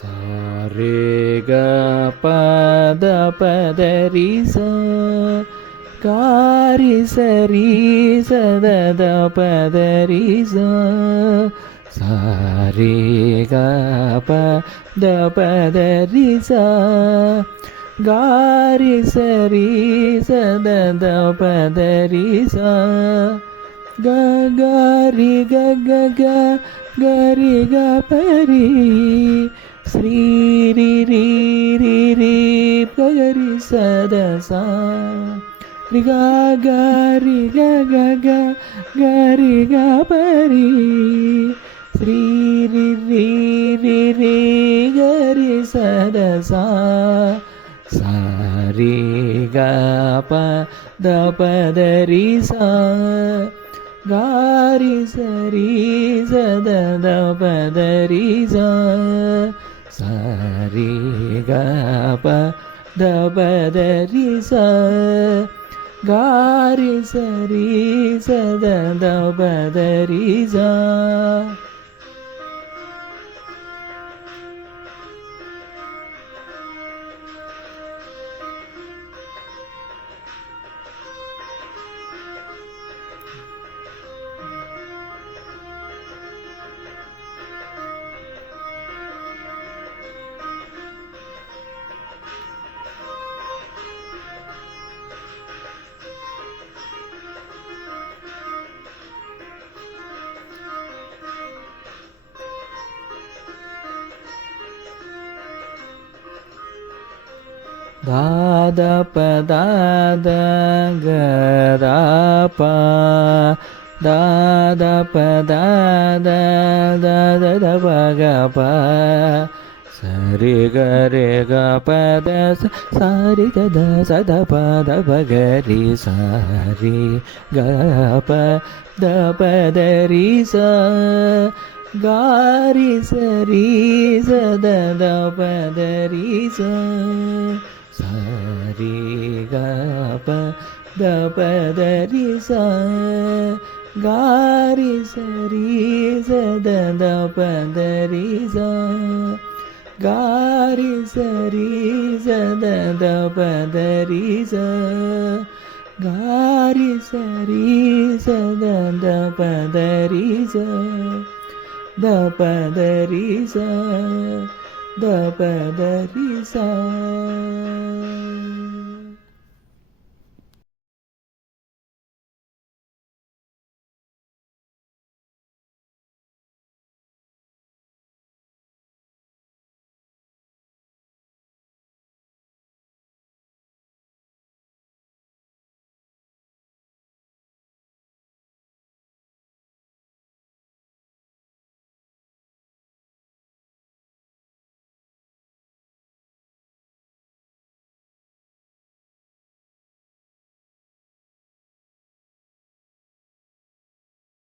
sa re ga pa da pa da ri sa ga ri sa ri sa da da pa da ri sa sa re ga pa da pa da ri sa ga ri sa ri sa da da pa da ri sa ga ga ri ga ga ga ga ri ga pa ri Sri ரி ரி ரி ரி பகரி சதசா ரி கா கா ரி கா கா கா கா ரி கா பரி ஸ்ரீ ரி ரி ரி ரி கரி சதசா சா ரி கா ப த ப த ரி சா கா ரி ச ரி ச த த ப த ரி சா sa ri ga pa da pa da ri sa ga ri sa ri sa da da pa da ri sa da da pa da da ga da pa da da pa da da da da da pa ga pa sa re ga pa da sa ri da da sa da pa ga ri sa ri ga pa da ri sa ga ri sa ri sa da da pa da ri sa sa ri ga pa da pa da ri sa ga ri sa ri sa da da pa da ri sa ga ri sa ri sa da da pa da ri sa ga ri sa ri sa da da pa da ri sa da pa da ri sa da pa da ri sa